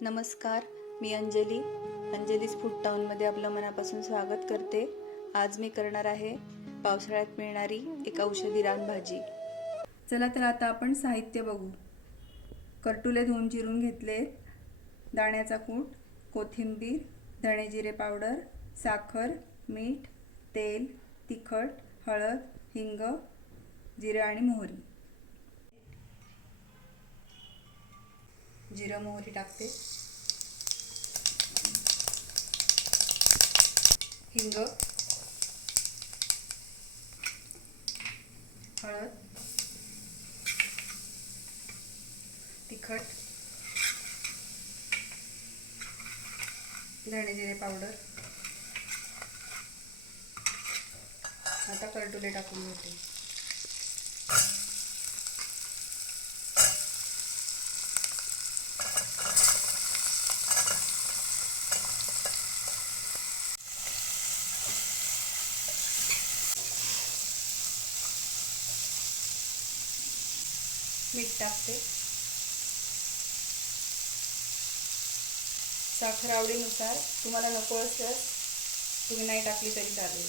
नमस्कार मी अंजली. अंजलीस फूड टाऊनमध्ये आपलं मनापासून स्वागत करते. आज मी करणार आहे पावसाळ्यात मिळणारी एक औषधी रानभाजी. चला तर आता आपण साहित्य बघू. करटुले धुवून चिरून घेतले दाण्याचा कूट कोथिंबीर धणे जिरे पावडर साखर मीठ तेल तिखट हळद हिंग जिरं आणि मोहरी. जिरं मोहरी टाकते. हिंग. हळद. तिखट. धणे जिरे पावडर. आता कर्टुले टाकून घेते. मीठ टाकते. साखर आवडीनुसार तुम्हाला नको असल्यास तुम्ही नाही टाकली तरी चालेल.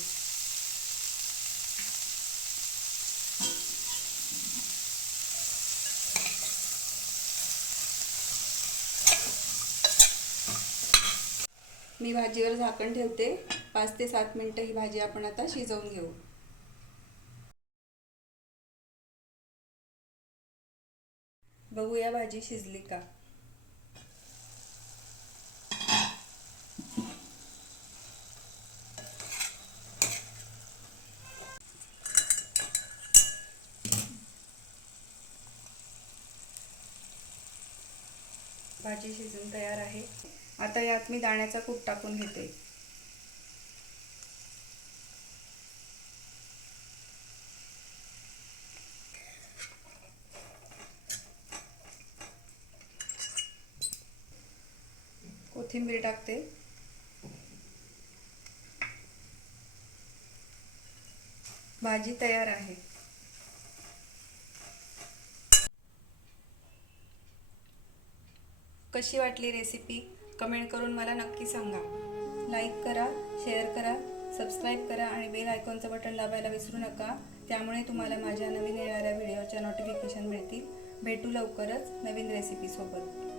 मी भाजीवर झाकण ठेवते. पाच ते सात मिनटं ही भाजी आपण आता शिजवून घेऊ. बघूया भाजी शिजली का. भाजी शिजून तयार आहे. आता यात मी दाण्याचा कूट टाकून घेते. कोथिंबीर टाकते. भाजी तयार आहे. कशी वाटली रेसिपी कमेंट करून मला नक्की सांगा. लाईक करा शेअर करा सबस्क्राईब करा आणि बेल आयकॉनचं बटन दाबायला विसरू नका. त्यामुळे तुम्हाला माझ्या नवीन येणाऱ्या व्हिडिओच्या नोटिफिकेशन मिळतील. भेटू लवकरच नवीन रेसिपीसोबत